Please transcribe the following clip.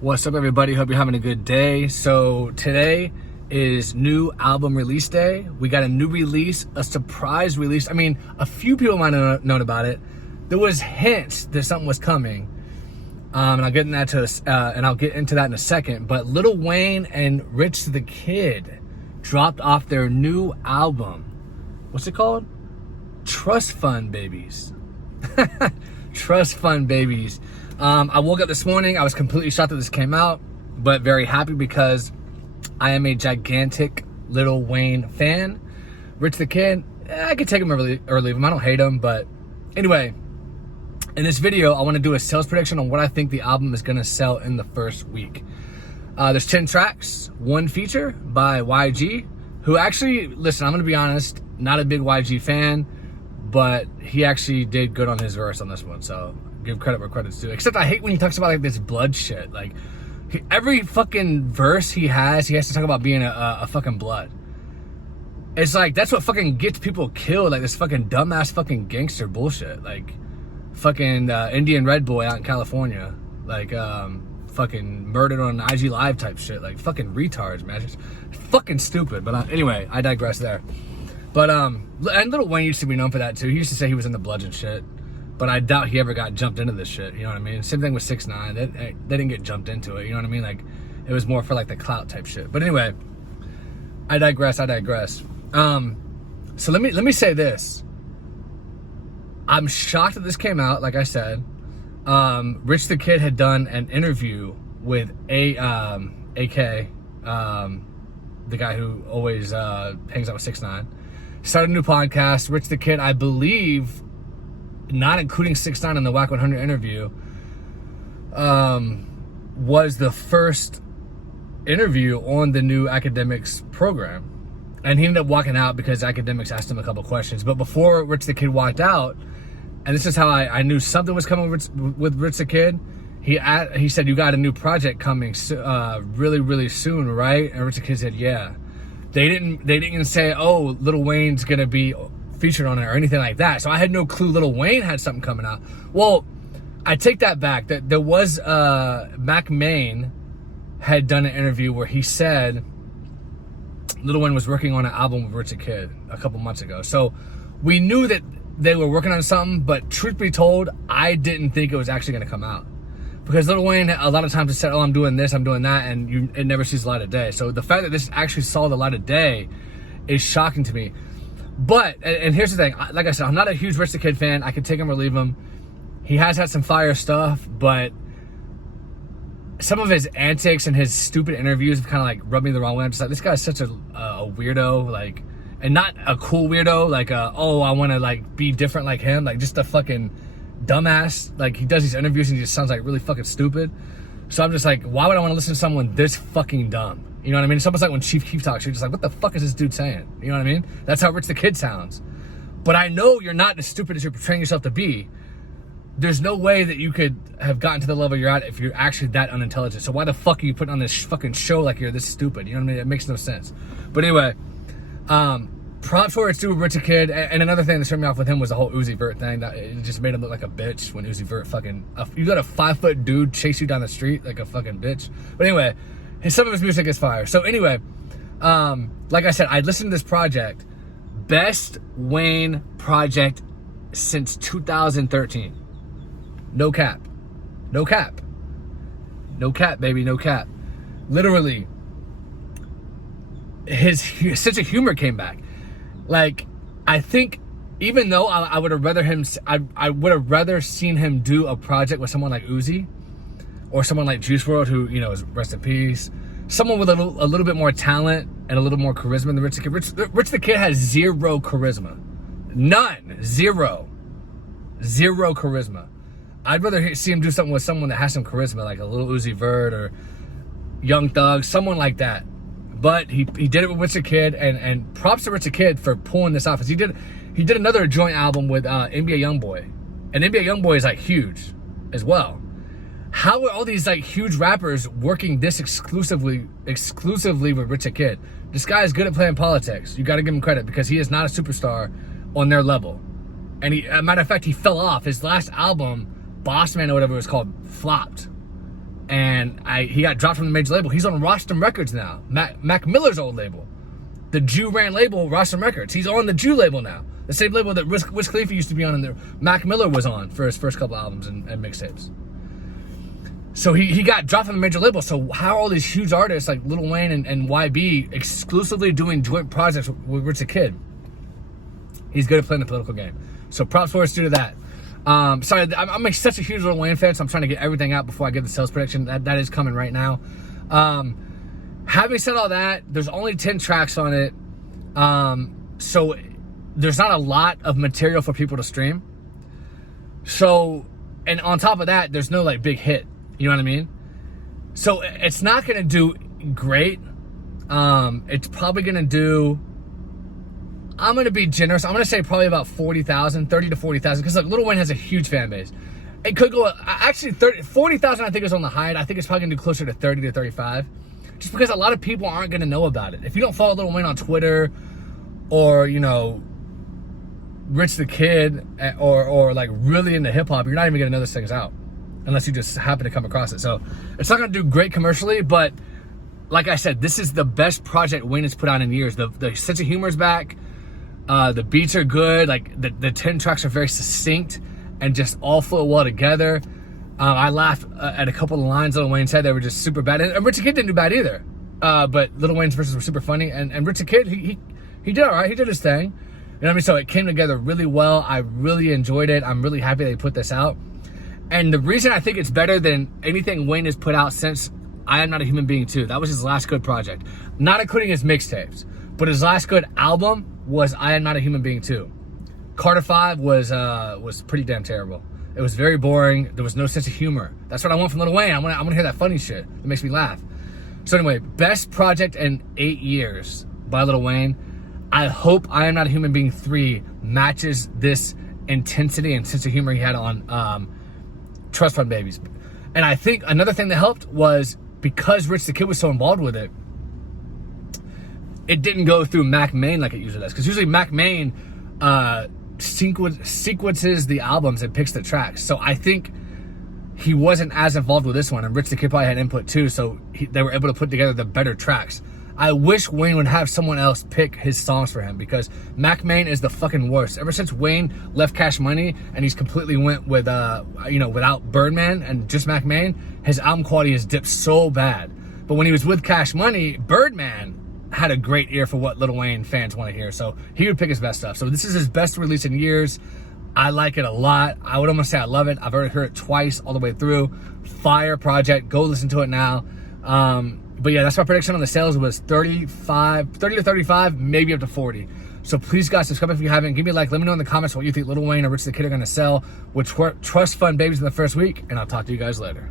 What's up, everybody? Hope you're having a good day. So today is new album release day. We got a new release, a surprise release. I mean, a few people might have known about it. There was hints that something was coming, and I'll get into that in a second. But Lil Wayne and Rich the Kid dropped off their new album. What's it called? Trust Fund Babies. Trust Fund Babies. I woke up this morning. I was completely shocked that this came out, but very happy because I am a gigantic Lil Wayne fan. Rich the Kid, I could take him or leave him. I don't hate him, but anyway, in this video, I want to do a sales prediction on what I think the album is going to sell in the first week. There's 10 tracks, one feature by YG, who actually, listen, I'm going to be honest, not a big YG fan, but he actually did good on his verse on this one, so give credit where credit's due. Except I hate when he talks about like this blood shit. Like every fucking verse he has to talk about being a fucking blood. It's like that's what fucking gets people killed. Like this fucking dumbass fucking gangster bullshit. Like fucking Indian Red Boy out in California. Like fucking murdered on IG Live type shit. Like fucking retards, man. It's fucking stupid. But anyway, I digress there. But and Lil Wayne used to be known for that too. He used to say he was into bloods and shit. But I doubt he ever got jumped into this shit, you know what I mean? Same thing with 6ix9ine. They didn't get jumped into it, you know what I mean? Like, it was more for like the clout type shit. But anyway, I digress. So let me say this. I'm shocked that this came out, like I said. Rich the Kid had done an interview with AK, the guy who always hangs out with 6ix9ine. Started a new podcast. Rich the Kid, I believe, not including 6ix9ine in the Whack 100 interview, was the first interview on the new Academics program. And he ended up walking out because Academics asked him a couple questions. But before Rich the Kid walked out, and this is how I knew something was coming with Rich the Kid, he said, "You got a new project coming really, really soon, right?" And Rich the Kid said, "Yeah." They didn't even say, "Oh, Lil Wayne's gonna be featured on it," or anything like that. So I had no clue Lil Wayne had something coming out. Well, I take that back. That there was Mac Main had done an interview where he said Lil Wayne was working on an album with Rich the Kid a couple months ago. So we knew that they were working on something, but truth be told, I didn't think it was actually going to come out. Because Lil Wayne, a lot of times, has said, "Oh, I'm doing this, I'm doing that," and it never sees the light of day. So the fact that this actually saw the light of day is shocking to me. But, and here's the thing, like I said, I'm not a huge Rich the Kid fan. I could take him or leave him. He has had some fire stuff, but some of his antics and his stupid interviews have kind of like rubbed me the wrong way. I'm just like, this guy's such a weirdo, like, and not a cool weirdo, like, oh, I want to like be different like him, like just a fucking dumbass. Like he does these interviews and he just sounds like really fucking stupid. So I'm just like, why would I want to listen to someone this fucking dumb? You know what I mean? It's almost like when Chief Keef talks, you're just like, what the fuck is this dude saying? You know what I mean? That's how Rich the Kid sounds. But I know you're not as stupid as you're portraying yourself to be. There's no way that you could have gotten to the level you're at if you're actually that unintelligent. So why the fuck are you putting on this fucking show like you're this stupid? You know what I mean? It makes no sense. But anyway, props for it's due with Rich the Kid. And another thing that turned me off with him was the whole Uzi Vert thing. That it just made him look like a bitch when Uzi Vert you got a 5-foot dude chase you down the street like a fucking bitch. But anyway, some of his music is fire. So anyway, like I said, I listened to this project. Best Wayne project since 2013. No cap. No cap. No cap, baby, no cap. Literally, his sense of humor came back. Like, I think, even though I would have I would have rather seen him do a project with someone like Uzi, or someone like Juice WRLD, who, you know, is rest in peace. Someone with a little bit more talent and a little more charisma than Rich the Kid. Rich the Kid has zero charisma. None. Zero charisma. I'd rather see him do something with someone that has some charisma, like a little Uzi Vert or Young Thug, someone like that. But he did it with Rich the Kid, and props to Rich the Kid for pulling this off. He did another joint album with NBA YoungBoy, and NBA YoungBoy is like huge as well. How are all these like huge rappers working this exclusively with Rich the Kid? This guy is good at playing politics. You got to give him credit because he is not a superstar on their level. And as a matter of fact, he fell off. His last album, Boss Man or whatever it was called, flopped. and he got dropped from the major label. He's on Rostrum Records now, Mac Miller's old label, the Jew ran label, Rostrum Records. He's on the Jew label now, the same label that Wiz Khalifa used to be on, and Mac Miller was on for his first couple albums and mixtapes. So he got dropped from the major label. So how are all these huge artists like Lil Wayne and YB exclusively doing joint projects with Rich the Kid? He's good at playing the political game. So props for us due to that. Sorry, I'm such a huge Lil Wayne fan, so I'm trying to get everything out before I get the sales prediction. That is coming right now. Having said all that, there's only 10 tracks on it. So there's not a lot of material for people to stream. So, and on top of that, there's no like big hit. You know what I mean? So it's not going to do great. It's probably going to do, I'm going to be generous. I'm going to say probably about 40,000, 30 to 40,000. Because like Lil Wayne has a huge fan base. It could go, actually 40,000 I think is on the high end. I think it's probably going to do closer to 30 to 35. Just because a lot of people aren't going to know about it. If you don't follow Lil Wayne on Twitter or, you know, Rich the Kid or like really into hip hop, you're not even going to know this thing's out. Unless you just happen to come across it. So it's not going to do great commercially, but like I said, this is the best project Wayne has put out in years. The sense of humor is back. The beats are good. Like the 10 tracks are very succinct and just all flow well together. I laughed at a couple of lines Lil Wayne said. They were just super bad. And Rich the Kid didn't do bad either. But Lil Wayne's verses were super funny. And Rich the Kid, he did all right. He did his thing. You know what I mean? So it came together really well. I really enjoyed it. I'm really happy they put this out. And the reason I think it's better than anything Wayne has put out since I Am Not a Human Being 2, that was his last good project. Not including his mixtapes, but his last good album was I Am Not a Human Being 2. Carter 5 was pretty damn terrible. It was very boring. There was no sense of humor. That's what I want from Lil Wayne. I want to hear that funny shit that makes me laugh. So anyway, best project in 8 years by Lil Wayne. I hope I Am Not a Human Being 3 matches this intensity and sense of humor he had on Trust Fund Babies. And I think another thing that helped was because Rich the Kid was so involved with it, it didn't go through Mac Main like it usually does. Because usually Mac Main sequences the albums and picks the tracks. So I think he wasn't as involved with this one, and Rich the Kid probably had input too, so they were able to put together the better tracks. I wish Wayne would have someone else pick his songs for him, because Mac Main is the fucking worst. Ever since Wayne left Cash Money and he's completely went with, without Birdman and just Mac Main, his album quality has dipped so bad. But when he was with Cash Money, Birdman had a great ear for what Lil Wayne fans want to hear. So he would pick his best stuff. So this is his best release in years. I like it a lot. I would almost say I love it. I've already heard it twice all the way through. Fire project. Go listen to it now. But yeah, that's my prediction on the sales was 30 to 35, maybe up to 40. So please, guys, subscribe if you haven't. Give me a like. Let me know in the comments what you think Lil Wayne or Rich the Kid are going to sell with Trust Fund Babies in the first week. And I'll talk to you guys later.